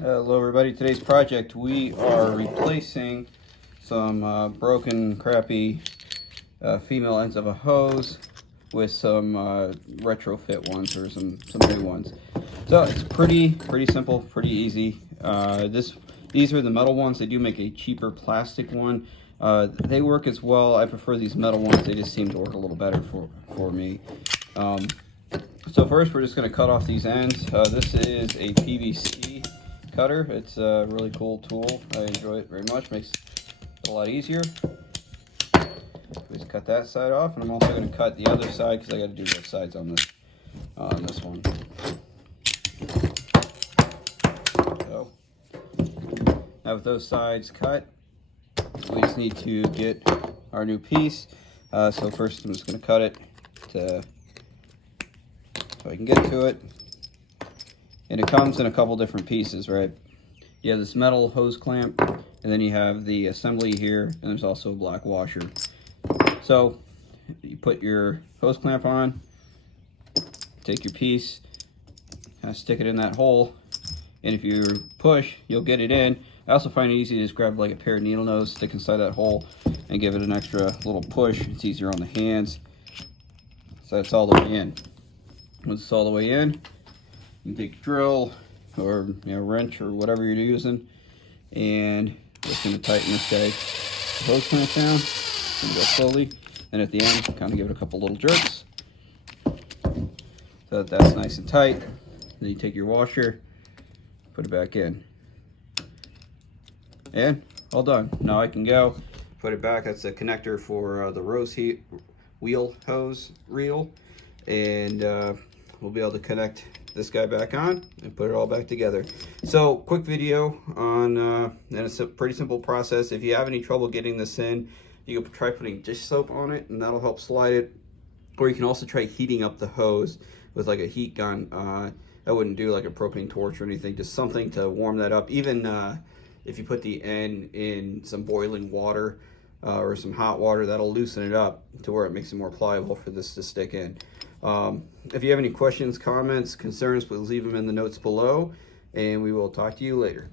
Hello everybody, today's project we are replacing some broken crappy female ends of a hose with some retrofit ones or some new ones. So it's pretty simple, pretty easy. These are the metal ones. They do make a cheaper plastic one. They work as well. I prefer these metal ones. They just seem to work a little better for me. So first we're just going to cut off these ends. This is a PVC cutter. It's a really cool tool. I enjoy it very much. Makes it a lot easier. Just cut that side off, and I'm also going to cut the other side because I got to do both sides on this one. So now with those sides cut, we just need to get our new piece. So first I'm just going to cut it so I can get to it. And it comes in a couple different pieces, right? You have this metal hose clamp, and then you have the assembly here, and there's also a black washer. So you put your hose clamp on, take your piece, kind of stick it in that hole, and if you push, you'll get it in. I also find it easy to just grab like a pair of needle nose, stick inside that hole, and give it an extra little push. It's easier on the hands. So that's all the way in. Once it's all the way in, you take a drill or wrench or whatever you're using, and just going to tighten this guy's hose clamp down. And go slowly, and at the end, kind of give it a couple little jerks so that's nice and tight. Then you take your washer, put it back in, and all done. Now I can go put it back. That's the connector for the rose wheel hose reel, and we'll be able to connect this guy back on and put it all back together. So quick video on and it's a pretty simple process. If you have any trouble getting this in, you can try putting dish soap on it, and that'll help slide it. Or you can also try heating up the hose with like a heat gun. I wouldn't do like a propane torch or anything, just something to warm that up. Even if you put the end in some boiling water or some hot water, that'll loosen it up to where it makes it more pliable for this to stick in. If you have any questions, comments, concerns, please leave them in the notes below, and we will talk to you later.